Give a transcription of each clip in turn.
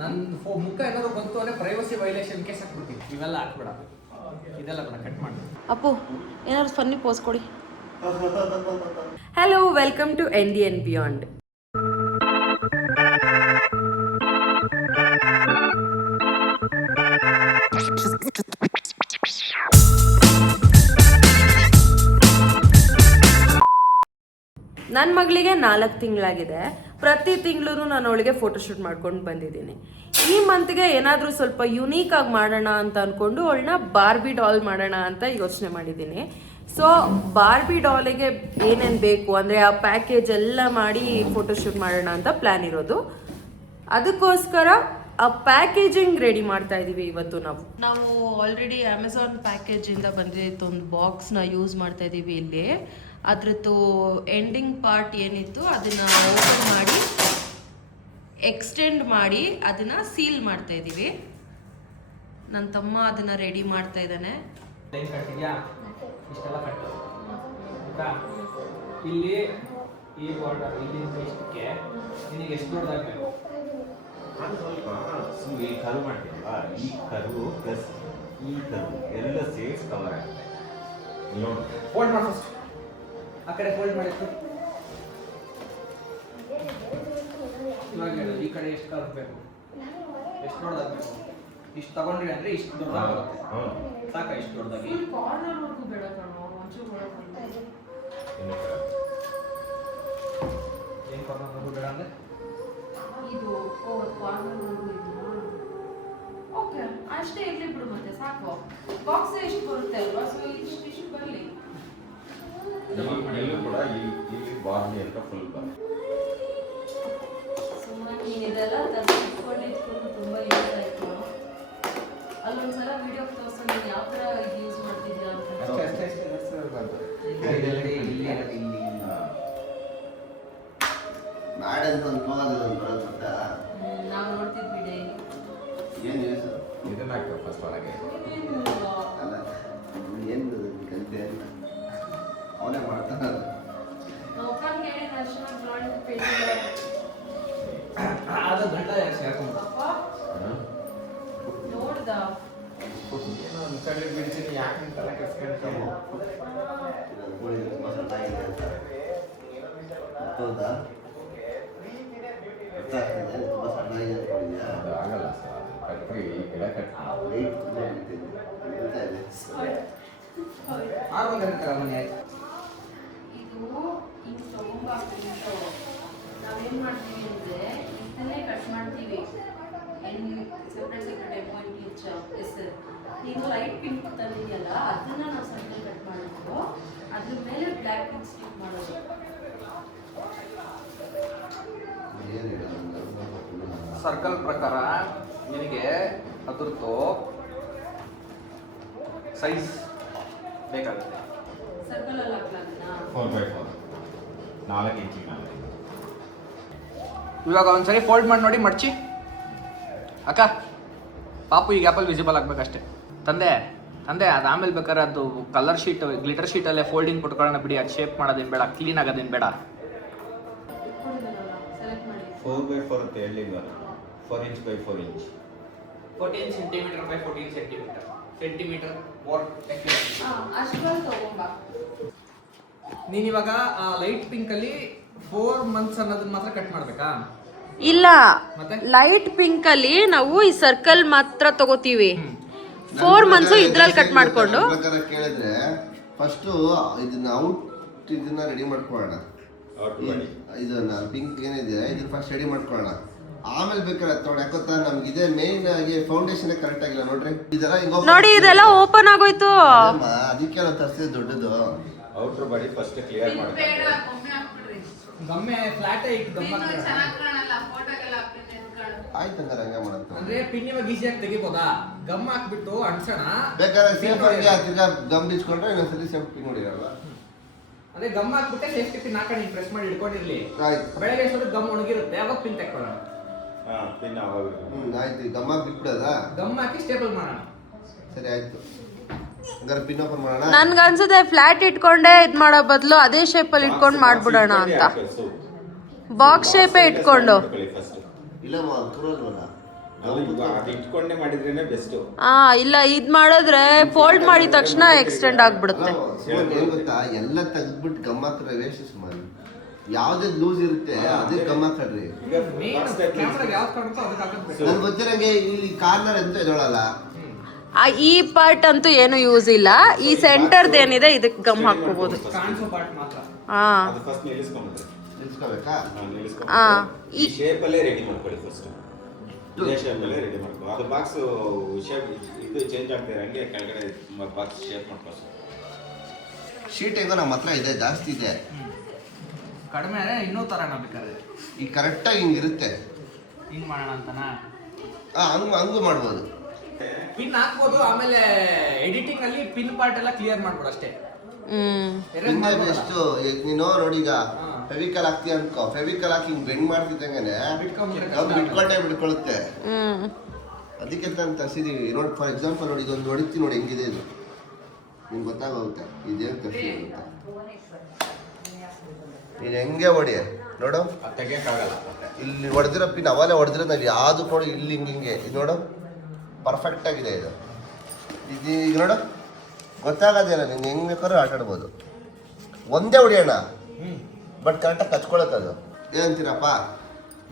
ನನ್ನ ಮುಖ ಏನಾದ್ರು ಬಂತು ಅಂದರೆ ಪ್ರೈವಸಿ ವೈಲೇಷನ್ ಕೇಸ್ ಹಾಕ್ಬಿಡ್ತೀನಿ. ಇವೆಲ್ಲ ಹಾಕ್ಬೇಡ, ಇದೆಲ್ಲ ಬೇಡ, ಕಟ್ ಮಾಡಿ. ಅಪ್ಪು ಏನಾದ್ರು ಫನ್ನಿ ಪೋಸ್ ಕೊಡಿ. Hello, welcome to ND and Beyond. ನನ್ನ ಮಗಳಿಗೆ 4 ತಿಂಗಳಾಗಿದೆ. ಪ್ರತಿ ತಿಂಗಳು ನಾನು ಅವಳಿಗೆ ಫೋಟೋಶೂಟ್ ಮಾಡ್ಕೊಂಡು ಬಂದಿದ್ದೀನಿ. ಈ ಮಂತ್ಗೆ ಏನಾದರೂ ಸ್ವಲ್ಪ ಯುನೀಕ್ ಆಗಿ ಮಾಡೋಣ ಅಂತ ಅಂದ್ಕೊಂಡು ಅವಳನ್ನ ಬಾರ್ಬಿ ಡಾಲ್ ಮಾಡೋಣ ಅಂತ ಯೋಚನೆ ಮಾಡಿದ್ದೀನಿ. ಸೊ ಬಾರ್ಬಿ ಡಾಲಿಗೆ ಏನೇನು ಬೇಕು ಅಂದರೆ ಆ ಪ್ಯಾಕೇಜ್ ಎಲ್ಲ ಮಾಡಿ ಫೋಟೋಶೂಟ್ ಮಾಡೋಣ ಅಂತ ಪ್ಲ್ಯಾನ್ ಇರೋದು. ಅದಕ್ಕೋಸ್ಕರ ಆ ಪ್ಯಾಕೇಜಿಂಗ್ ರೆಡಿ ಮಾಡ್ತಾ ಇದ್ದೀವಿ ಇವತ್ತು. ನಾವು ಆಲ್ರೆಡಿ ಅಮೆಝಾನ್ ಪ್ಯಾಕೇಜಿಂದ ಬಂದಿತ್ತು ಒಂದು ಬಾಕ್ಸ್ನ ಯೂಸ್ ಮಾಡ್ತಾ ಇದ್ದೀವಿ. ಇಲ್ಲಿ ಅದ್ರದ್ದು ಎಂಡಿಂಗ್ ಪಾರ್ಟ್ ಏನಿತ್ತು ಅದನ್ನು ಓಪನ್ ಮಾಡಿ ಎಕ್ಸ್ಟೆಂಡ್ ಮಾಡಿ ಅದನ್ನು ಸೀಲ್ ಮಾಡ್ತಾ ಇದ್ದೀವಿ. ನನ್ನ ತಮ್ಮ ಅದನ್ನು ರೆಡಿ ಮಾಡ್ತಾ ಇದ್ದಾನೆ. ಇಲ್ಲಿ ಈ ಬಾರ್ಡರ್ ಇಲ್ಲಿಂದ ಇಷ್ಟಕ್ಕೆ ನಿನಗೆ ಎಷ್ಟು ದೊಡ್ಡದಾಗಬೇಕು? ನಾನು ಸ್ವಲ್ಪ ಈ ಕರು ಮಾಡ್ತೀನಲ್ಲ, ಈ ಕರು ಪ್ಲಸ್ ಈ ಕರು ಎಲ್ಲ ಸೇರ್ಸ್ ಕವರ್ ಆಗುತ್ತೆ. ನೋಡಿ ಫೋಲ್ಡ್ ಮಾಡಿ ಫಸ್ಟ್, ಆ ಕಡೆ ಫೋಲ್ಡ್ ಮಾಡಿತ್ತು. ಇವಾಗ ಹೇಳು, ಈ ಕಡೆ ಎಷ್ಟು ಕವರ್ ಬೇಕು, ಎಷ್ಟು ದೊಡ್ಡದಾಗಬೇಕು? ಇಷ್ಟು ತಗೊಂಡ್ರಿ ಅಂದರೆ ಇಷ್ಟು ದೊಡ್ಡದಾಗುತ್ತೆ. ಸಾಕ ಇಷ್ಟು ದೊಡ್ಡದಾಗಿ? ಕಾರ್ನರ್ವರೆಗೂ ಬೇಡ ಕಣೋ, ಒಂಚೂರು ಏನು ಕಾರ್ನರ್ವರೆಗೂ ಬೇಡ ಅಂದರೆ ಇದು ಕಾರ್ನರ್ವರೆಗೂ ಇದೆಯಾ? ಓಕೆ, ಅಷ್ಟೇ ಇರಲಿ ಬಿಡು. ಮತ್ತೆ ಸಾಕು, ಬಾಕ್ಸ್ ಎಷ್ಟು ಬರುತ್ತೆ ಅಲ್ವಾ? ಸೊ ಇಷ್ಟು ಬರಲಿ. ಎಲ್ಲೂ ಕೂಡ ಇಲ್ಲಿ ಬಾರ್ನಿ ಅಂತ ಫುಲ್ ಬರುತ್ತೆ. ಸುಮ್ಮನೆ ನೀನು ಇದೆಲ್ಲ ಇಟ್ಕೊಂಡು ತುಂಬ ಯೂಸ್ ಆಯಿತು. ಅಲ್ಲೊಂದ್ಸಲ ವಿಡಿಯೋ ತೋರಿಸೋ ನೀನು ಯಾವ ಥರ ಇದು ಯೂಸ್ ಮಾಡ್ತಿದ್ದೀರಾ ಅಂತ. ನಾವು ನೋಡ್ತಿದ್ವಿ ಡೈಲಿ. ಇದನ್ನ ಹಾಕ್ತೇವೆ ಫಸ್ಟ್ ಒಳಗೆ. ಅವನೇ ಮಾಡ್ತಾನೆ. ನೋಡ್ಕೊಂಡು ಹೇಳಿ ದರ್ಶನ ಡ್ರಾಯಿಂಗ್ ಪೇಜ್ ಅದು ಗಂಟ ಯಾಕೆ ಹಾಕೊಂಡು ನೋಡ್ದ ಬಿಡ್ತೀನಿ. ಯಾಕೆ ತಲೆ ಕೆಸ್ಕೊಂಡ್ತೀನಿ? ಹೌದಾ? ತುಂಬ ಸಣ್ಣಾಗಿದೆ ಅನ್ಕೊಂಡಿದ್ಯಾ? ಅದು ಆಗಲ್ಲ ಸರ್, ಕಟ್ರಿ ಗಿಡ ಕಟ್ ವೆಯ್ಟ್ ತುಂಬ ಬಿಡ್ತಿದ್ದೆ. ಬಿಡ್ತಾ ಇದೆ. ಆರು ಗಂಟೆ ಮನೆ ಆಯ್ತು. ಇದು ಹಿಂಗೆ ತಗೊಂಬಾಕ್ಬಿಟ್ಟು ನಾವೇನು ಮಾಡ್ತೀವಿ ಅಂದರೆ ಇದನ್ನೇ ಕಟ್ ಮಾಡ್ತೀವಿ. ಸೆಪ್ರೇಟ್ ಹೆಸರು ನೀನು ಲೈಟ್ ಪಿಂಕ್ ತಂದಿದೆಯಲ್ಲ ಅದನ್ನು ನಾವು ಸರ್ಕಲ್ ಕಟ್ ಮಾಡಿಬಿಟ್ಟು ಅದ್ರ ಮೇಲೆ ಬ್ಲ್ಯಾಕ್ ಪಿಂಕ್ ಸ್ಟಿಕ್ ಮಾಡೋದು. ಸರ್ಕಲ್ ಪ್ರಕಾರ ನಿನಗೆ ಅದ್ರದ್ದು ಸೈಜ್ ಬೇಕಾಗುತ್ತೆ. ಸರ್ಕಲಲ್ಲಿ ಹಾಕ್ಲಾಗ್ತದಾ? 4x4 4 ಇಂಚಿಗೆ 4. ಇವಾಗ ಒಂದ್ಸರಿ ಫೋಲ್ಡ್ ಮಾಡಿ ನೋಡಿ, ಮಡ್ಚಿ ಅಕ್ಕ. ಪಾಪು ಈ ಗ್ಯಾಪಲ್ಲಿ ವಿಸಿಬಲ್ ಆಗಬೇಕಷ್ಟೆ. ತಂದೆ ತಂದೆ ಅದು ಆಮೇಲೆ ಬೇಕಾದ್ರೆ ಅದು ಕಲರ್ ಶೀಟ್ ಗ್ಲಿಟರ್ ಶೀಟಲ್ಲೇ ಫೋಲ್ಡಿಂಗ್ ಕೊಟ್ಕೊಳ್ಳೋಣ ಬಿಡಿ. ಅದು ಶೇಪ್ ಮಾಡೋದೇನು ಬೇಡ, ಕ್ಲೀನ್ ಆಗೋದೇನು ಬೇಡ. ಸೆಲೆಕ್ಟ್ ಮಾಡಿ 4x4 ಅಂತ ಹೇಳಿಲ್ವ? 4 inch by 4 inch, 14 centimetre by 14 centimetre more accurate. ಅಷ್ಟರಲ್ಲಿ ತಗೊಂಬಾ. ನೀನು ಇವಾಗ ಲೈಟ್ ಪಿಂಕಲ್ಲಿ 4 months ಅನ್ನೋದನ್ನ ಮಾತ್ರ ಕಟ್ ಮಾಡಬೇಕಾ? ಇಲ್ಲ, ಮತ್ತೆ ಲೈಟ್ ಪಿಂಕ್ ಅಲ್ಲಿ ನಾವು ಈ ಸರ್ಕಲ್ ಮಾತ್ರ ತಗೋತೀವಿ. 4 months ಇದ್ರಲ್ಲಿ ಕಟ್ ಮಾಡ್ಕೊಂಡು ಕೇಳಿದ್ರೆ ಫಸ್ಟ್ ಇದನ್ನ ಇದನ್ನ ರೆಡಿ ಮಾಡ್ಕೊಳ್ಳೋಣ. ಇದನ್ನ ಪಿಂಕ್ ಏನಿದೆ ಇದನ್ನ ಫಸ್ಟ್ ರೆಡಿ ಮಾಡ್ಕೊಳ್ಳೋಣ. ಆಮೇಲೆ ಬೇಕಾದ್ರೆ ನೋಡಿ, ಯಾಕೊತ್ತಾ ನಮ್ಗೆ ಇದೇ ಮೇನ್ ಆಗಿ ಫೌಂಡೇಶನ್ ಕರೆಕ್ಟ್ ಆಗಿಲ್ಲ ನೋಡ್ರಿ. ಇದೆಲ್ಲ ನೋಡಿ, ಇದೆಲ್ಲ ಓಪನ್ ಆಗೋಯ್ತು. ಅದಕ್ಕೆ ನಾವು ತರಿಸಿದ ದೊಡ್ಡದು. ಔಟರ್ ಬಾಡಿ ಫಸ್ಟ್ ಕ್ಲಿಯರ್ ಮಾಡ್ಕೊಂಡು ಗಮ್ಮೆ ಫ್ಲಾಟ್ ಇಟ್ಟು ಆಯ್ತು ಹಂಗಾರೆ ಹಂಗೆ ಮಾಡುತ್ತೆ. ಅಂದ್ರೆ ಪಿನ್ ಇವಾಗ ಈಸಿಯಾಗಿ ತೆಗಿಬೋದಾ? ಗಮ್ ಹಾಕ್ಬಿಟ್ಟು ಅಂಟ್ಸೋಣ. ಬೇಕಾದ್ರೆ ಸೇಫ್ ಆಗಿ ತಿರ್ಗಾ ಗಮ್ ಬಿಚ್ಕೊಂಡ್ರೆ ಇನ್ನೊಂದ್ಸರಿ ಸೇಫ್ ಪಿನ್ ಹೊಡಿರಲ್ಲ. ಅದೇ ಗಮ್ ಹಾಕ್ಬಿಟ್ಟೆ ಸೇಫ್ಟಿ ಪಿನ್ ಹಾಕೊಂಡು ಪ್ರೆಸ್ ಮಾಡಿ ಇಟ್ಕೊಂಡಿರ್ಲಿ. ಆಯ್ತು, ಬೆಳಗ್ಗೆ ಅಷ್ಟೊತ್ತು ಗಮ್ ಒಣಗಿರುತ್ತೆ, ಅವಾಗ ಪಿನ್ ತೆಕ್ಕೊಳ್ಳೋಣ. ಪಿನ್ ಅವಾಗ ಆಯ್ತು. ಗಮ್ ಹಾಕಿ ಬಿಟ್ಬಿಡದ, ಗಮ್ ಹಾಕಿ ಸ್ಟೇಬಲ್ ಮಾಡೋಣ. ಸರಿ ಆಯ್ತು. ಹಂಗಾರೆ ಪಿನ್ ಓಪನ್ ಮಾಡೋಣ. ನನ್ಗೆ ಅನ್ಸುತ್ತೆ ಫ್ಲಾಟ್ ಇಟ್ಕೊಂಡೆ ಇದ್ ಮಾಡೋ ಬದಲು ಅದೇ ಶೇಪಲ್ಲಿ ಇಟ್ಕೊಂಡು ಮಾಡ್ಬಿಡೋಣ ಅಂತ. ಬಾಕ್ಸ್ ಶೇಪೇ ಇಟ್ಕೊಂಡು ಇಲ್ಲ ಕೂರಲ್ವಲ್ಲ. ಅದು ಇಟ್ಕೊಂಡೇ ಮಾಡಿದ್ರೇನೆ ಬೆಸ್ಟ್. ಇಲ್ಲ ಇದ್ ಮಾಡಿದ್ರೆ ಫೋಲ್ಡ್ ಮಾಡಿದ ತಕ್ಷಣ ಎಕ್ಸ್ಟೆಂಡ್ ಆಗ್ಬಿಡುತ್ತೆ. ಏನ್ ಗೊತ್ತಾ, ಎಲ್ಲ ತೆಗ್ದ್ಬಿಟ್ಟು ಗಮ್ ಹಾಕ್ರೆ ವೇಸ್ಟ್ ಸುಮಾರು. ಯಾವ್ದೇ ಲೂಸ್ ಇರುತ್ತೆ ಅದೇ ಗಮ್ ಹಾಕಡ್ರಿ. ನನ್ಗೆ ಗೊತ್ತಿರಂಗೆ ಈ ಕಾರ್ನರ್ ಎಂತ ಇದ್ದೋಳಲ್ಲ, ಈ ಪಾರ್ಟ್ ಅಂತೂ ಏನು ಯೂಸ್ ಇಲ್ಲ. ಈ ಸೆಂಟರ್ದು ಏನಿದೆ ಇದಕ್ಕೆ ಗಮ್ ಹಾಕೋಬಹುದು. ಹಾ ಅದು ಫಸ್ಟ್ ನಿಲ್ಲಿಸ್ಕೊಂಡ್ಬಿಡ್ರಿ. ನಿಲ್ಸ್ಕೋಬೇಕಾ? ಈ ಶೇಪ್ ಅಲ್ಲೇ ರೆಡಿ ಮಾಡ್ಕೊಳ್ಳಿ ಫಸ್ಟ್. ಇದೇ ಶೇಪ್ ಅಲ್ಲೇ ರೆಡಿ ಮಾಡ್ಕೊ. ಅದು ಬಾಕ್ಸ್ ಶೇಪ್ ಇದು ಚೇಂಜ್ ಆಗ್ತಿದೆ, ಹಂಗೆ ಕೆಳಗಡೆ ಬಾಕ್ಸ್ ಶೇಪ್ ಮಾಡ್ಕೊಳ್ಳಿ. ಶೀಟ್ ಹೇಗೋ ನಮ್ಮ ಹತ್ರ ಇದೆ, ಜಾಸ್ತಿ ಇದೆ. ಕಡಿಮೆ ಆದರೆ ಇನ್ನೂ ತರೋಣ ಬೇಕಾದ್ರೆ. ಈಗ ಕರೆಕ್ಟಾಗಿ ಹಿಂಗಿರುತ್ತೆ, ಹಿಂಗೆ ಮಾಡೋಣ ಅಂತನಾ? ಹಂಗೂ ಮಾಡ್ಬೋದು. ಪಿನ್ ಹಾಕ್ಬೋದು, ಆಮೇಲೆ ಎಡಿಟಿಂಗ್ ಅಲ್ಲಿ ಪಿನ್ ಪಾರ್ಟ್ ಎಲ್ಲ ಕ್ಲಿಯರ್ ಮಾಡ್ಬೋದು ಅಷ್ಟೇ. ಎಷ್ಟು ನೀನು ನೋಡಿ, ಈಗ ಫೆವಿಕಲ್ ಹಾಕ್ತೀಯ ಅನ್ಕೋ, ಫೆವಿಕಲ್ ಹಾಕಿ ಹಿಂಗ್ ಬೆಂಡ್ ಮಾಡ್ತಿದ್ದಂಗೆನೆ ಬಿಟ್ಕೊಂಡೇ ಬಿಟ್ಕೊಳ್ಳುತ್ತೆ. ಅದಕ್ಕೆ ಅಂತ ತರಿಸಿದೀವಿ ನೋಡಿ. ಫಾರ್ ಎಕ್ಸಾಂಪಲ್ ನೋಡಿ, ಇದೊಂದು ಹೊಡಿತೀವಿ ನೋಡಿ, ಹೆಂಗಿದೆ ಇದು ನಿಮ್ಗೆ ಗೊತ್ತಾಗುತ್ತೆ. ಇದೇನು ತರಿಸಿದೆ ಅಂತ ನೀನು ಹೆಂಗೆ ಹೊಡಿ ನೋಡು, ತೆಗಿಯಕ್ಕಾಗಲ್ಲ. ಇಲ್ಲಿ ಹೊಡೆದಿರೋ ಪಿನ್ ಅವಲೇ ಹೊಡೆದಿರೋ ನಾವು ಯಾವುದು ಕೊಡು, ಇಲ್ಲಿ ಹಿಂಗೆ ಇದು ನೋಡು, ಪರ್ಫೆಕ್ಟ್ ಆಗಿದೆ ಇದು. ಈಗ ನೋಡು, ಗೊತ್ತಾಗೋದಿಲ್ಲ, ನೀನು ಹೆಂಗೆ ಬೇಕಾದ್ರೂ ಆಟ ಆಡ್ಬೋದು. ಒಂದೇ ಹೊಡಿಯೋಣ, ಬಟ್ ಕರೆಕ್ಟಾಗಿ ಕಚ್ಕೊಳತ್ತೆ ಅದು. ಏನಂತೀರಪ್ಪ?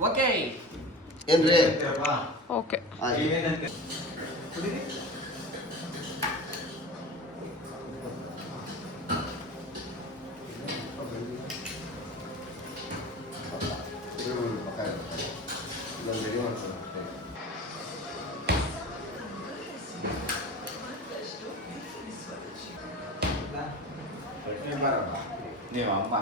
ಓಕೆ ಏನ್ರಿ? ಓಕೆ. ರೆಡಿ ಮಾಡ್ಕೊಳ್ಳಿ. ನೀವು ಅಮ್ಮ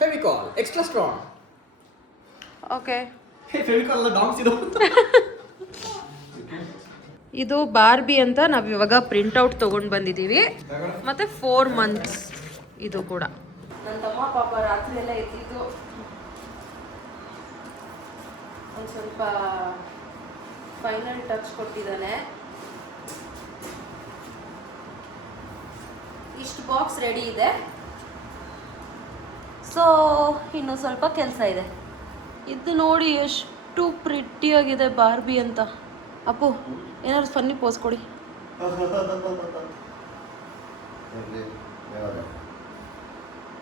Fevicol extra strong. Okay, Fevicol ಅಲ್ಲ, ಡಾಮ್ಸ್ ಇದು. ಇದು ಬಾರ್ಬಿ ಅಂತ ನಾವು ಇವಾಗ ಪ್ರಿಂಟ್ಔಟ್ ತೊಗೊಂಡು ಬಂದಿದ್ದೀವಿ. ಮತ್ತೆ 4 months ಇದು ಕೂಡ. ನನ್ನ ತಮ್ಮ ಪಾಪ ರಾತ್ರಿ ಎಲ್ಲ ಎದ್ದಿದ್ದು ಒಂದು ಸ್ವಲ್ಪ ಫೈನಲ್ ಟಚ್ ಕೊಟ್ಟಿದ್ದಾನೆ. ಇಷ್ಟು ಬಾಕ್ಸ್ ರೆಡಿ ಇದೆ. ಸೊ ಇನ್ನು ಸ್ವಲ್ಪ ಕೆಲಸ ಇದೆ. ಇದು ನೋಡಿ ಎಷ್ಟು ಪ್ರಿಟ್ಟಿಯಾಗಿದೆ ಬಾರ್ಬಿ ಅಂತ. ಅಪ್ಪು ಏನಾದ್ರು ಫನ್ನಿ ಪೋಸ್ ಕೊಡಿ.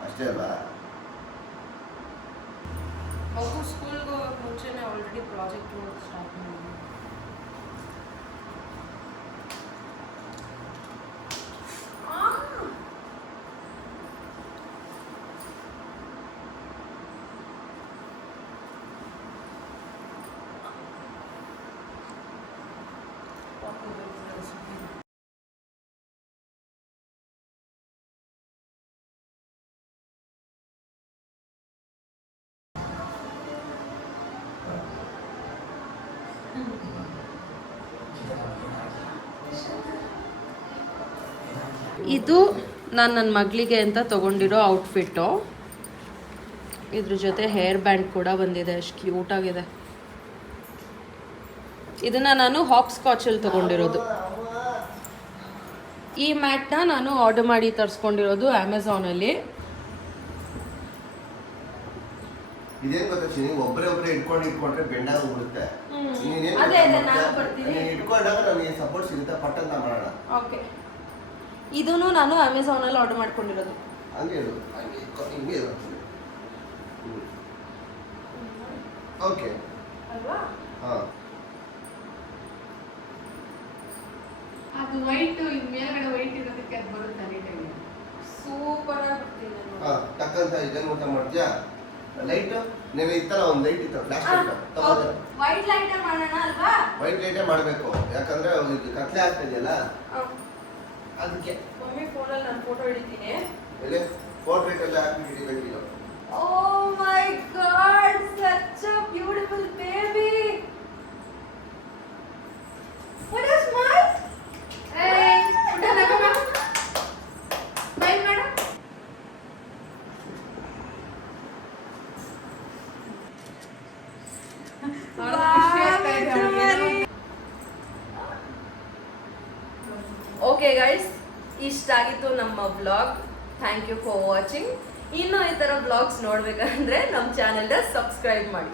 ಅಷ್ಟೇ ಅಲ್ಲ, ಮಗು ಸ್ಕೂಲ್ಗೆ ಹೋಗೋಕೆ ಮುಂಚೆನೇ ಆಲ್ರೆಡಿ ಪ್ರಾಜೆಕ್ಟ್ ವರ್ಕ್ ಸ್ಟಾರ್ಟ್ ಮಾಡಿದ್ವಿ. ಇದು ನಾನು ನನ್ನ ಮಗಳಿಗೆ ಅಂತ ತೊಗೊಂಡಿರೋ ಔಟ್ಫಿಟ್ಟು. ಇದ್ರ ಜೊತೆ ಹೇರ್ ಬ್ಯಾಂಡ್ ಕೂಡ ಬಂದಿದೆ, ಎಷ್ಟು ಕ್ಯೂಟಾಗಿದೆ. ಇದನ್ನು ನಾನು ಹಾಪ್ ಸ್ಕಾಚಲ್ಲಿ ತೊಗೊಂಡಿರೋದು. ಈ ಮ್ಯಾಟ್ನ ನಾನು ಆರ್ಡರ್ ಮಾಡಿ ತರಿಸ್ಕೊಂಡಿರೋದು ಅಮೆಝಾನಲ್ಲಿ. ಇದೇನ್ ಗೊತ್ತಾ ಚಿನಿ, ಒಬ್ಬರೇ ಇಟ್ಕೊಂಡ್ರೆ ಬೆಂಡಾಗೋಗ್ಬಿಡುತ್ತೆ. ಇಟ್ಕೊಂಡಾಗ ನನಗೆ ಸಪೋರ್ಟ್ ಸಿಗುತ್ತೆ, ಪಟ್ಟಂತ ಮಾಡೋಣ. ಓಕೆ, ಇದನ್ನು ನಾನು ಅಮೆಝಾನಲ್ಲಿ ಆರ್ಡರ್ ಮಾಡ್ಕೊಂಡಿರೋದು. ಹಂಗೆ ಇರು, ಹಿಂಗೆ ಇರು. ಓಕೆ ಅಲ್ವಾ? ಹಾಂ, ಅದು ವೈಟ್ ಮೇಲ್ಗಡೆ ವೈಟ್ ಇರೋದಕ್ಕೆ ಅದು ಬರುತ್ತೆ ನೀಟಾಗಿ. ಸೂಪರ್ ಆಗ್ಬಿಡ್ತೀನಿ. ಹಾಂ, ಟಕ್ಕಂತ ಇದನ್ನು ಊಟ ಮಾಡ್ತೀಯಾ? ಲೈಟು ನೀವು ಇತ್ತಲ್ಲ, ಒಂದು ಲೈಟ್ ಇತ್ತು, ಫ್ಲಾಶ್ ಲೈಟ್ ತಗೋದು. ವೈಟ್ ಲೈಟ್ ಮಾಡೋಣ ಅಲ್ವಾ? ವೈಟ್ ಲೈಟೇ ಮಾಡಬೇಕು, ಯಾಕಂದ್ರೆ ಇದು ಕತ್ಲೆ ಆಗ್ತಿದೆಯಲ್ಲ ಅದಕ್ಕೆ. ಮಮ್ಮಿ ಫೋನಲ್ಲಿ ನಾನು ಫೋಟೋ ಹಿಡಿತೀನಿ. ಎಲ್ಲಿ ಪೋರ್ಟ್ರೇಟ್ ಎಲ್ಲ ಹಾಕಿ ಹಿಡಿಬೇಕಿಲ್ಲ. Oh my god, such a beautiful baby. What a smile. Hey, put a look at smile madam. Okay guys, ಇಷ್ಟಾಗಿತ್ತು ನಮ್ಮ vlog. Thank you for watching. ಇನ್ನೂ ಈ ಥರ ಬ್ಲಾಗ್ಸ್ ನೋಡ್ಬೇಕಂದ್ರೆ ನಮ್ಮ ಚಾನೆಲ್ನ ಸಬ್ಸ್ಕ್ರೈಬ್ ಮಾಡಿ.